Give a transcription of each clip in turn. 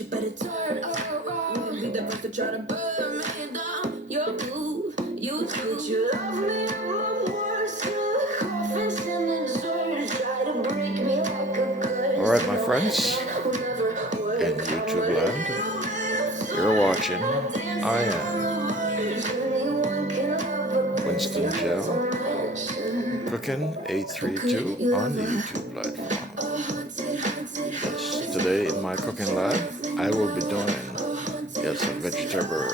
you better turn around. Be the first to try to burn me down. You're blue, you do. You love me, I'm worse. Coffin sending swords, try to break me like a curse. Alright, my friends, in YouTube land, you're watching I Am Winston Gel cooking 832 on the YouTube platform. Yes, today in my cooking lab, I will be doing some vegetable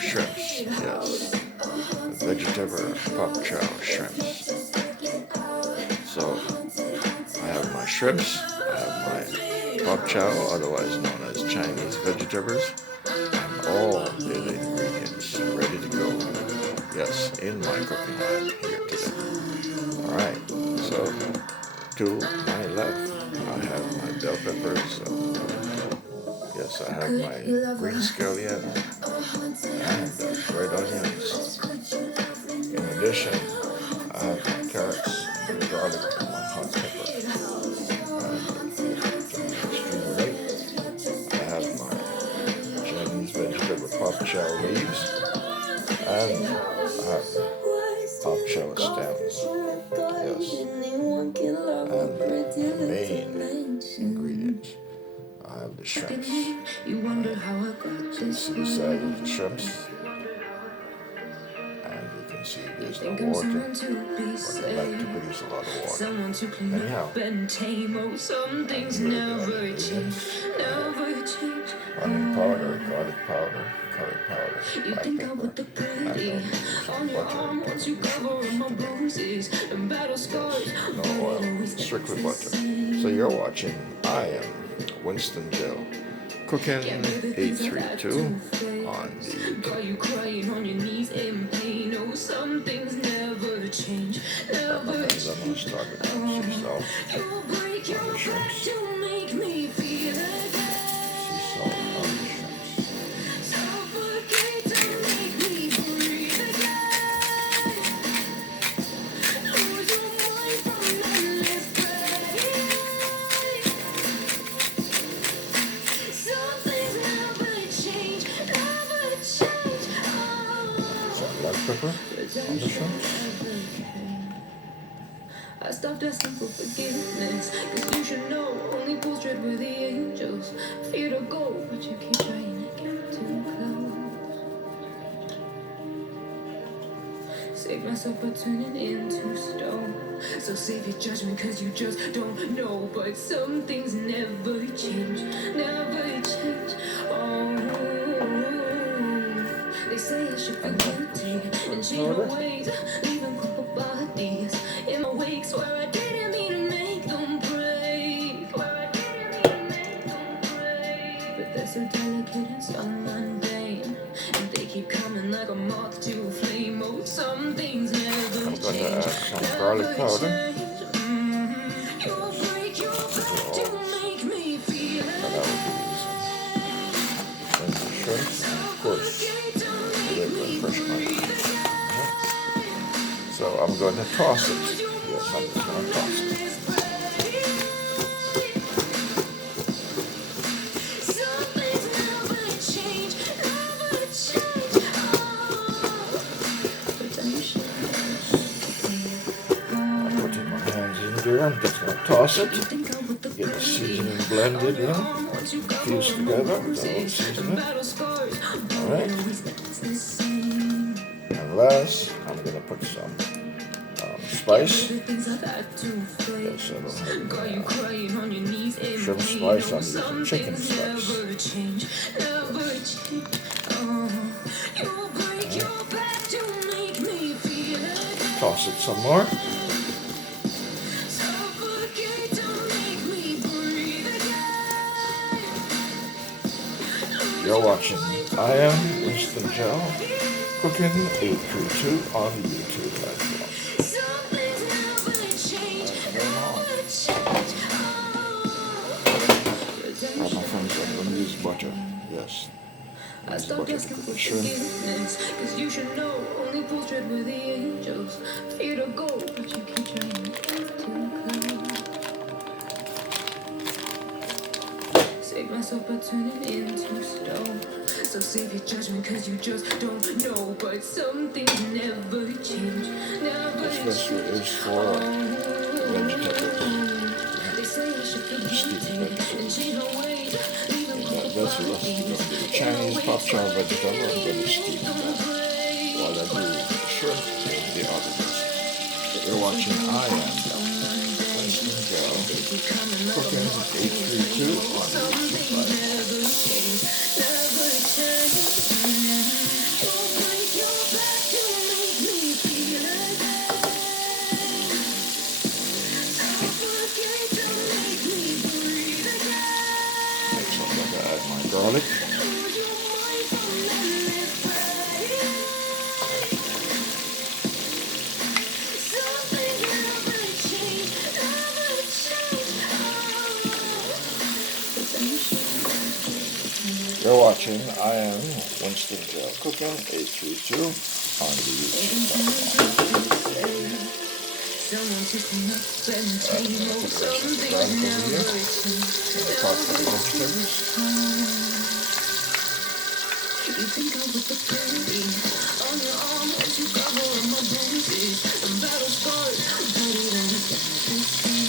shrimps. Yes, vegetable pop chow shrimps. So I have my shrimps, I have my pop chow, otherwise known as Chinese vegetables, and all the other ingredients ready to go. Yes, in my cooking lab here today. Alright, so to my left, I have my bell peppers. Yes, I have my green scallion and red onions. In addition, I have my carrots, my garlic, and my hot pepper. And extreme late, I have my Chinese vegetable pop chow leaves, and I have pop chow stems. Yes, and the main ingredients. I have the shrimps. You can see the side of the shrimps. And you can see there's no water, but I like to produce a lot of water. Anyhow, onion powder, garlic powder, curry powder, black pepper, and some butter. No oil, strictly butter. So you're watching I Am Winston Gel cooking 832 on the YouTube. I'm going to start with some sea salt on the shrimps. Sea salt on the shrimps. Some black pepper on the shrimps. I stopped asking for forgiveness, cause you should know only fools tread with the angels. Fear to go, but you keep trying to get too close. Save myself by turning into stone. So save your judgment, cause you just don't know. But some things never change, never change. Oh, they say I should feel guilty and change my ways, leaving proper bodies in my wakes where I didn't mean to make them break, but they're so delicate and so mundane, and they keep coming like a moth to a flame. Oh, some things never I'm going to change, add some garlic powder. You'll break your back to make me feel And I will be using the shrimps, and of course, a little fresh onion. So I'm going to toss it. Yes, I'm just going to toss it. I'm putting my hands in there. I'm just going to toss it. Get the seasoning blended in, fused together with the little seasoning. Alright. And last, I'm going to put some spice. Yes, I don't have shrimp spice, I'm using chicken spice. Toss it some more. You're watching I Am Winston Gel cooking 832 on the YouTube platform. Alright, my friends, I'm going to use butter. Yes. I stopped asking for forgiveness, cause you should know only fools tread with the angels. Fear to go, but you keep trying to get too close. Save myself by turning into stone. So save your judgment cause you just don't know. But some things never change. Never This vessel is for vegetables. They say I should Steamed forget vegetables. and change my ways. Even That vessel is going to be the Chinese pop chow vegetable. I'm going to steam that while I do the shrimp in the other vessel. You're watching I Am Winston Gel cooking 832 on YouTube Next I'm going to add my garlic. You're watching I Am Winston Gel Cooking 832 on the YouTube platform. Put the rest of the garlic over here and the pot for the vegetables. You think I was the pretty on your arm as you cover up my bruises and battle scars, but it only got the skin.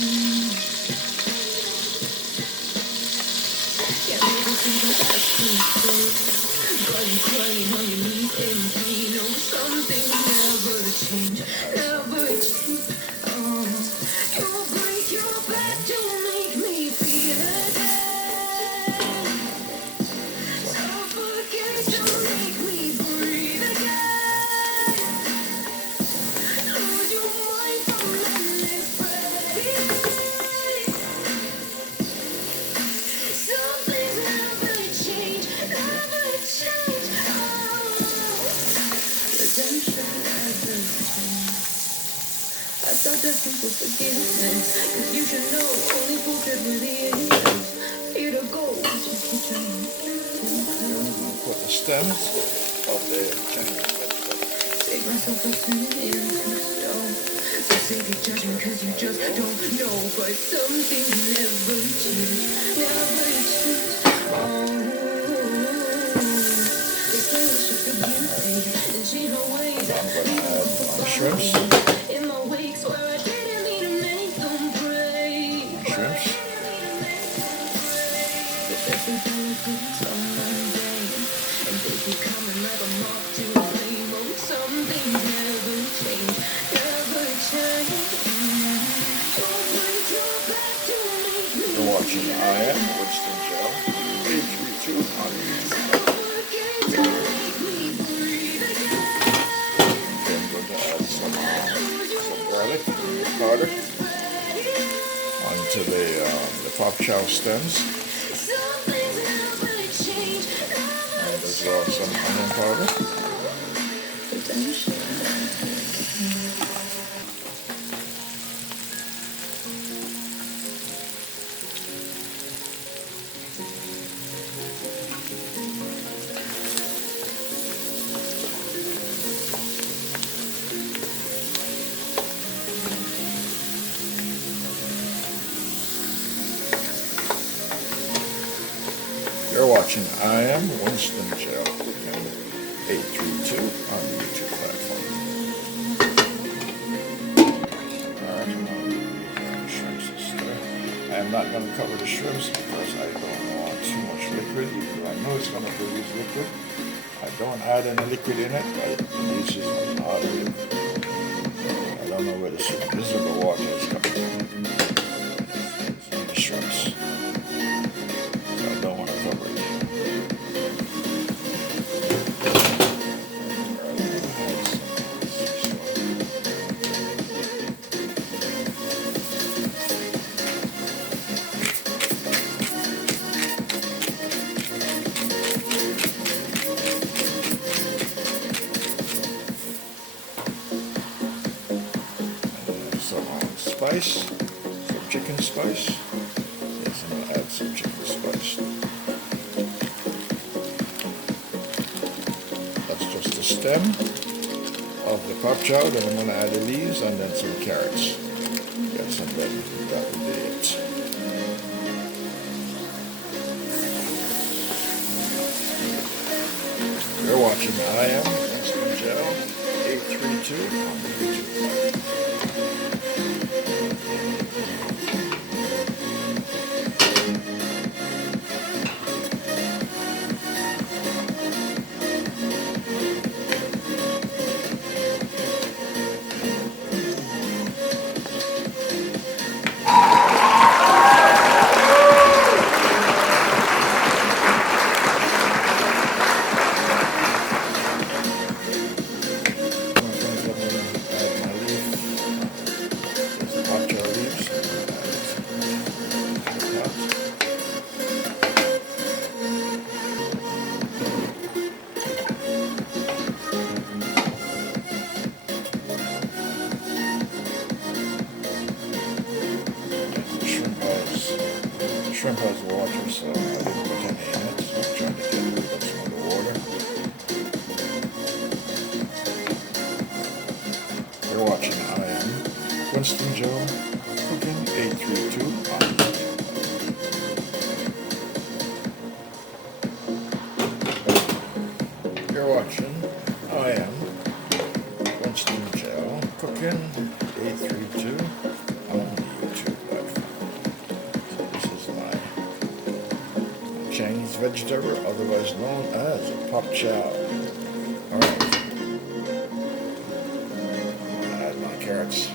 Yeah, maybe think I was pretty, but you crying on your knees in pain. Oh, some things never change, never change. Oh, you break your back to make me feel again. Simple forgiveness, cause you should know only bullshit really is. Here to go, just keep trying. Put the stems of the Chinese vegetable. Save myself by turning into stone. So save your judgment cause you just don't know. But some things never change, never change. Oh, they say we should feel guilty and change my ways. I'm going to add my shrimps. In my wakes where I didn't mean to make them break. My shrimps. But every dollar goes on Monday, and they keep coming like a moth to a flame. Oh, some things never change, never change. Don't break your back to make me. You're watching I Am Winston Gel 832 on YouTube. Okay, I'm going to add some garlic powder onto the pop chow stems, and as well some onion powder. You're watching I Am Winston Gel Cooking 832 on the YouTube platform. Alright, now shrimps and stuff. I am not going to cover the shrimps because I don't want too much liquid. I know it's going to produce liquid. I don't add any liquid in it, but it produces a lot of liquid. I don't know where the visible water is coming from. It's in the shrimps. I don't want to cover it. Spice, some chicken spice. Yes, I'm going to add some chicken spice. That's just the stem of the pop chow. Then I'm going to add the leaves and then some carrots. Yes, and then that will be it. watching I Am Winston Gel 832 on YouTube. Shrimp has water, so I didn't put any in it. So I'm trying to get rid of some of the water. You're watching I Am Winston Joe Cooking 832 on YouTube. You're watching I Am Winston Joe Cooking 832 on the YouTube platform. Chinese vegetable, otherwise known as pop chow. Alright. Add my carrots.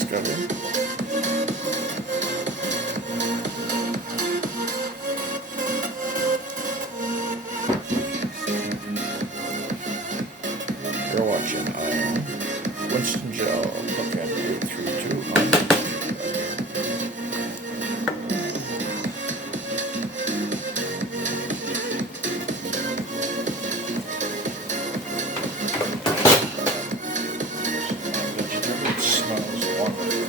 Scallion. You're watching I Am Winston Gel Cooking 832 on It smells wonderful.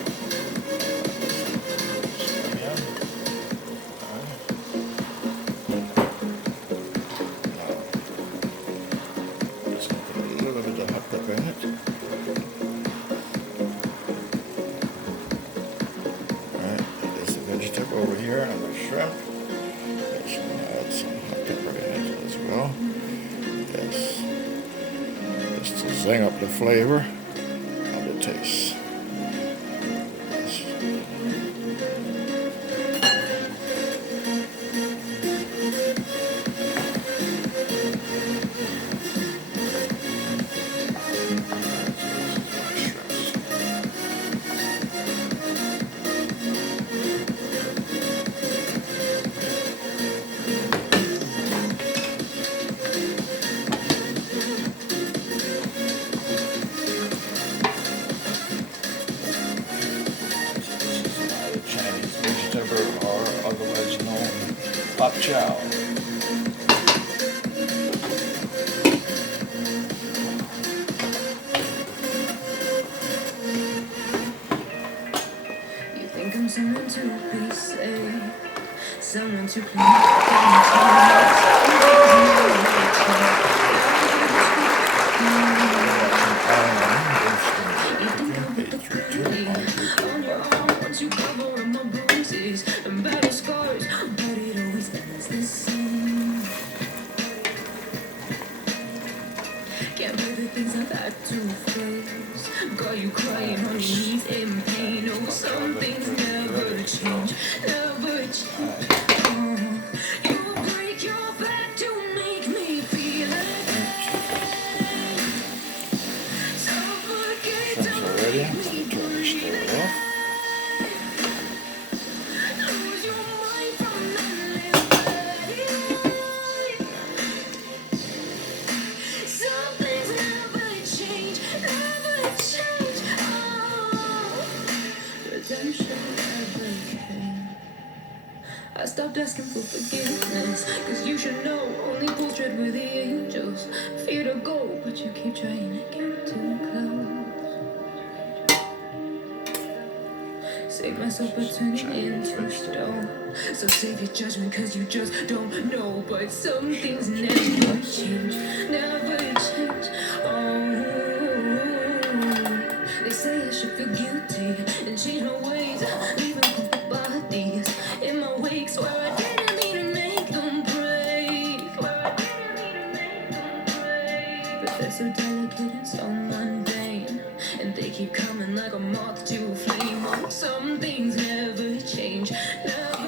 Over here on the shrimp. Just going to add some hot pepper in it as well. Yes. Just to zing up the flavor of the taste. Yes. Or otherwise known pop chow. You think I'm someone to be saved, someone to please. You cover my bruises and battle scars, but it always ends the same. Can't bear the things I've had to face. Got you crying on your knees in pain. Oh, some things never change, never change. You break your back to make me feel again. Suffocate to make me breathe. stopped asking for forgiveness. Cause you should know, only fools tread with the angels. Fear to go, but you keep trying to get too close. Save myself by turning into stone. So save your judgment cause you just don't know. But some things never change, never change. Oh, they say I should feel guilty and change my ways, leaving crooked bodies in my wake. Swear I didn't mean to make them break. But they're so delicate and so mundane, and they keep coming like a moth to a flame. Oh, some things never change, never